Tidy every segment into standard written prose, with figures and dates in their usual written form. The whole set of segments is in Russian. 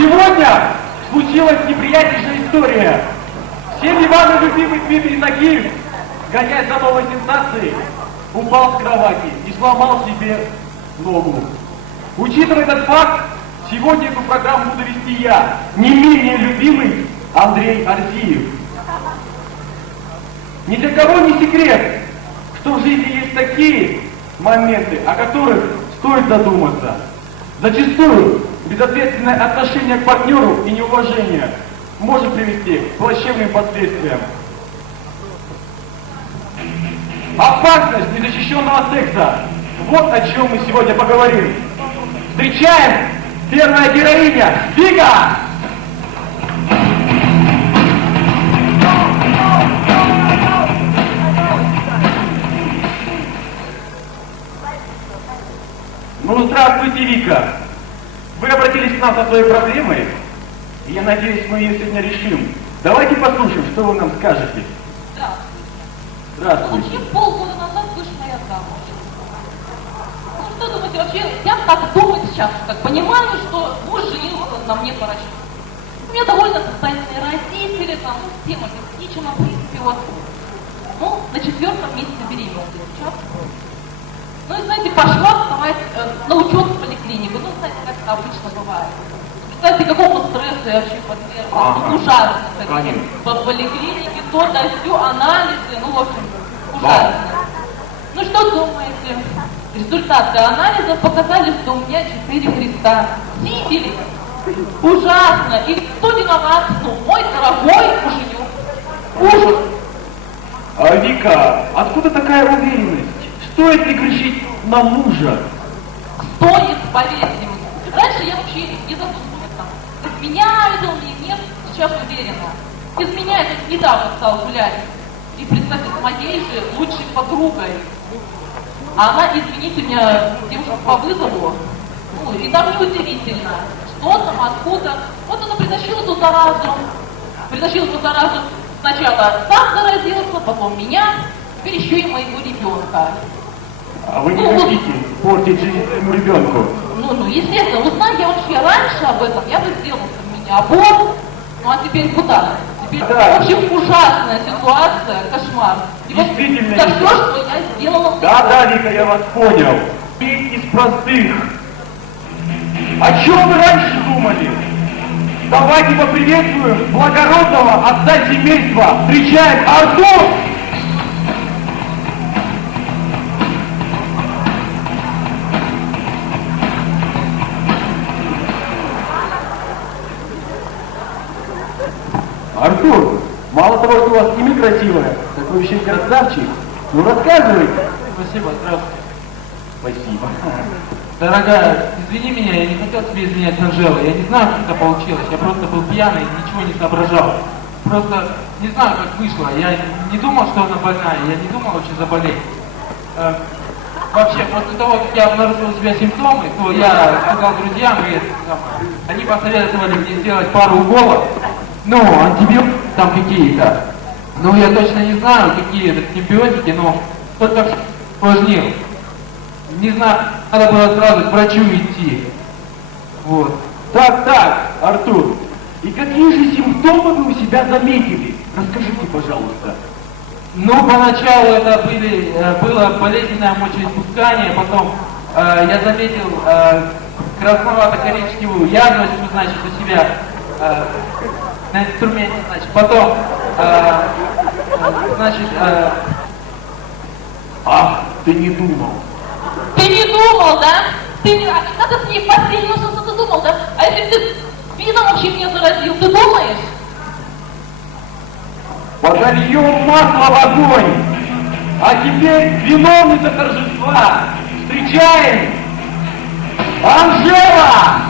Сегодня случилась неприятнейшая история. Всеми вами любимый Дмитрий Нагиев, гоняясь за новой сенсацией, упал с кровати и сломал себе ногу. Учитывая этот факт, сегодня эту программу буду вести я, не менее любимый Андрей Арзиев. Ни для кого не секрет, что в жизни есть такие моменты, о которых стоит задуматься. Зачастую безответственное отношение к партнеру и неуважение может привести к плачевным последствиям. Опасность незащищенного секса. Вот о чем мы сегодня поговорим. Встречаем первая героиня Вика! Ну, здравствуйте, Вика. Вы обратились к нам со своей проблемой, и я надеюсь, мы ее сегодня решим. Давайте послушаем, что вы нам скажете. Здравствуйте. Здравствуйте. Вообще полгода назад вышла я замуж. Ну что думаете, вообще, я так думаю сейчас, как понимаю, что муж женился на мне по расчету. У меня довольно состоятельные родители, там, система обеспечена, в принципе, вот. Ну, на 4-м месяце беременности сейчас. Ну и, знаете, пошла вставать на учет в поликлинику. Ну, знаете, как это обычно бывает. Кстати, какому стрессу я вообще подвергла? Ну, ужасно, кстати. По поликлинике, то да сё, анализы, ну, в общем, ужасно. Ну, что думаете? Результаты анализов показали, что у меня 4 креста. Сифилис. Ужасно. И кто виноват? Ну, мой дорогой муженек. Ужас. А, Вика, откуда такая уверенность? Стоит ли кричить на мужа? Стоит, поверьте мне. Раньше я вообще не задумывалась. Изменяет он или нет, сейчас уверена. Изменяет, он недавно стал гулять. И представьте, с моей же лучшей подругой. А она, извините меня, девушка по вызову. Ну, и там неудивительно. Что там, откуда. Вот она притащила ту заразу. Сначала сам заразился, потом меня, теперь еще и моего ребенка. А вы не хотите портить жизнь своему ребенку? Ну, естественно, узнай я вообще раньше об этом, я бы сделала у меня аборт. Ну, а теперь куда? Теперь, Да. в общем, ужасная ситуация, кошмар. И вот Действительно, это Вика. все, что я сделала. Да, Вика, я вас понял. И из простых. О чем вы раньше думали? Давайте поприветствуем благородного отца семейства. Встречаем Артур! Артур, мало того, что у вас имя красивое, так вы еще и красавчик. Ну рассказывайте. Спасибо, здравствуйте. Спасибо. Дорогая, извини меня, я не хотел тебе изменять Анжелу. Я не знаю, как это получилось. Я просто был пьяный и ничего не соображал. Просто не знаю, как вышло. Я не думал, что она больная. Я не думал вообще заболеть. Вообще, после того, как я обнаружил у себя симптомы, то я сказал друзьям, и они посоветовали мне сделать пару уколов. Ну, антибиотики там какие-то. Ну, я точно не знаю, какие это антибиотики, но кто-то сложнил. Не знаю, надо было сразу к врачу идти. Вот. Так, Артур, и какие же симптомы вы у себя заметили? Расскажите, пожалуйста. Ну, поначалу это было болезненное мочеиспускание, потом я заметил красновато-коричневую язвость, что значит у себя на инструменте, значит. Потом, Ах, ты не думал. Ты не думал, да? А когда ты с ней в постели, ну что ты думал, да? А если ты вином вообще меня заразил, ты думаешь? Подольем масло в огонь. А теперь виновница торжества. Встречаем Анжела!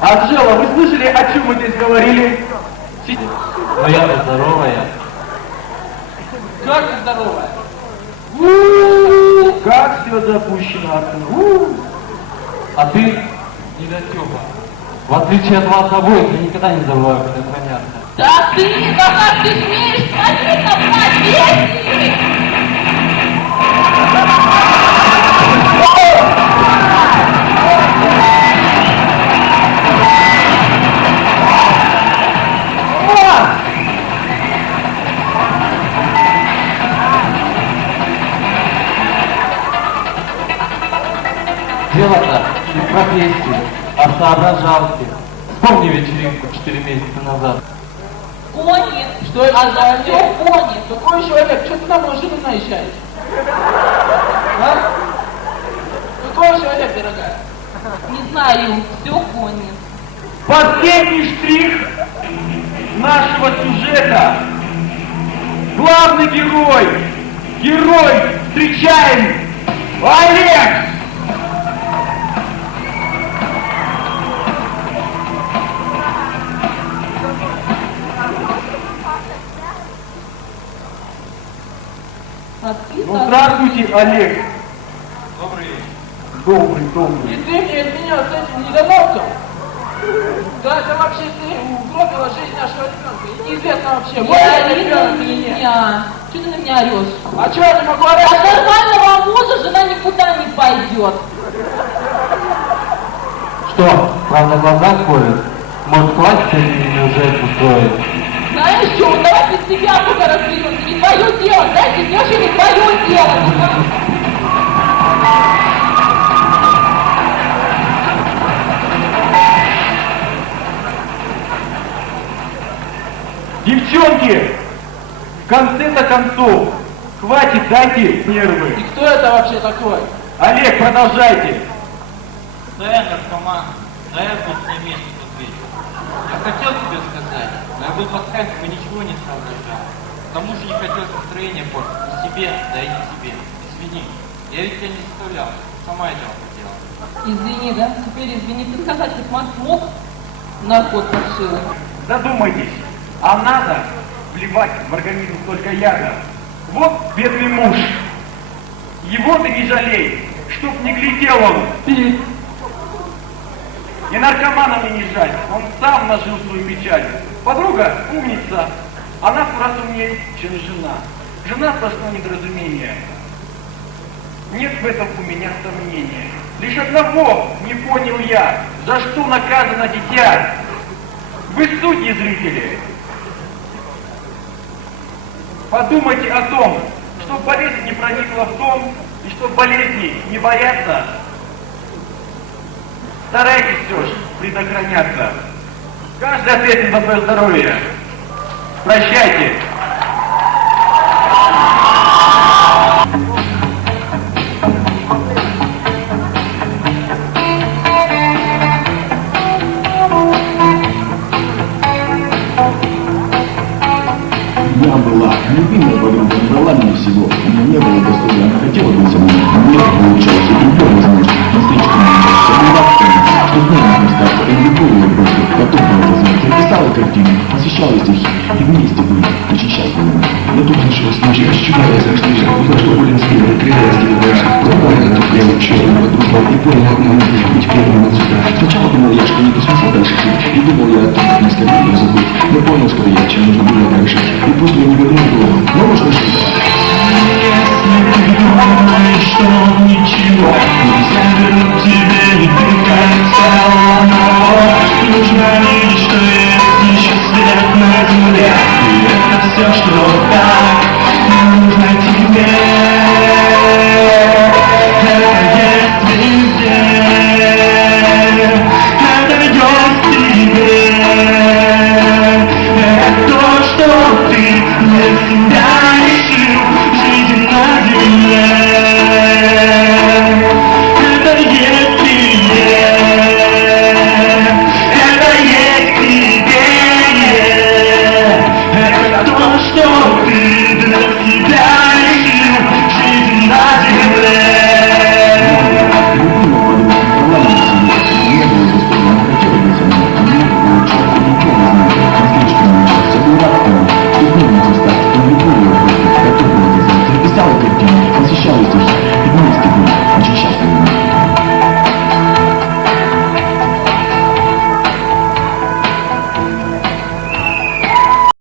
Анжела, вы слышали, о чем мы здесь говорили? Ну я-то здоровая. как ты здоровая? Как все запущено, Артур. А ты недотёпа. В отличие от вас обоих, я никогда не забываю предохраняться. Да ты, да как ты смеешь ходить на профессии? Дело-то не в профессии, а в соображалке. Вспомни вечеринку 4 месяца назад. Кони. Что это за Все Олег? кони. Какой еще Олег? Что ты на машину наезжаешь? А? Какой еще Олег, дорогая? Не знаю, все кони. Последний штрих нашего сюжета. Главный герой. Герой. Встречаем. Олег. А ты Ну, здравствуйте, Олег. Добрый вечер. Добрый. И ты мне изменил с этим недоносом? Да, это вообще ты угробила жизнь нашего ребенка. И неизвестно вообще, будет Я это не ребенок или нет. меня. Что ты на меня орешь? А что я не могу орать? От нормального мужа жена никуда не пойдет. Что, правда глаза колет? Может, хватит этими уже устроить? Знаешь что, давай без тебя пока разберемся. Не твое дело, дайте Леша, не твое дело. Девчонки, в конце-то концов, хватит, дайте нервы. И кто это вообще такой? Олег, продолжайте. Да я наркоман, да я после месяца тут вечер. Я хотел тебе сказать, но я был под кайфом и ничего не соображал. К тому же не хотел настроение портить ни себе, да и не себе. Извини, я ведь тебя не заставлял, сама этого хотела. Извини, да? Теперь извини. Ты сказать, как мог наркот подшила. Задумайтесь, а надо вливать в организм только яда. Вот бедный муж. Его ты не жалей, чтоб не глядел он. И наркомана мне не жаль, он сам нажил свою печаль. Подруга умница, она в раз умнее, чем жена. Жена сплошное недоразумение. Нет в этом у меня сомнения. Лишь одного не понял я, за что наказано дитя. Вы судьи, зрители. Подумайте о том, чтобы болезнь не проникла в дом, и чтобы болезни не бояться. Старайтесь все же предохраняться. Каждый ответственен за свое здоровье. Прощайте. Я была любимая подруга, она дала мне всего. У меня не было достоя, она хотела быть со мной. Но мне это получалось, и другой возможность. На встречу не начался, я была в том, что знала на остаться, и любовь ее просто. Потом было позвонить, я писала картины, посвящала стихи, и вместе были очень счастливы. Но тут началась ночь, я расчувалась, как снежа, узнал, что болен спина, накрылась девушка. Пропала на я вообще, подруга, не понял, как мне быть первым отсюда. Сначала думал я, что нету смысла дальше жить, и думал я о том, как не скорее ее забыть. Но понял, что я, чем нужно было дальше. И пусть мне не вернуть голову, но можно жить. Если ты думаешь, что ничего нельзя вернуть тебе, и ты хотел, но нужно лишь, что есть еще свет на земле. И это все, что так нужно тебе. Это есть везде. Это есть тебе. Это то, что ты для себя решил.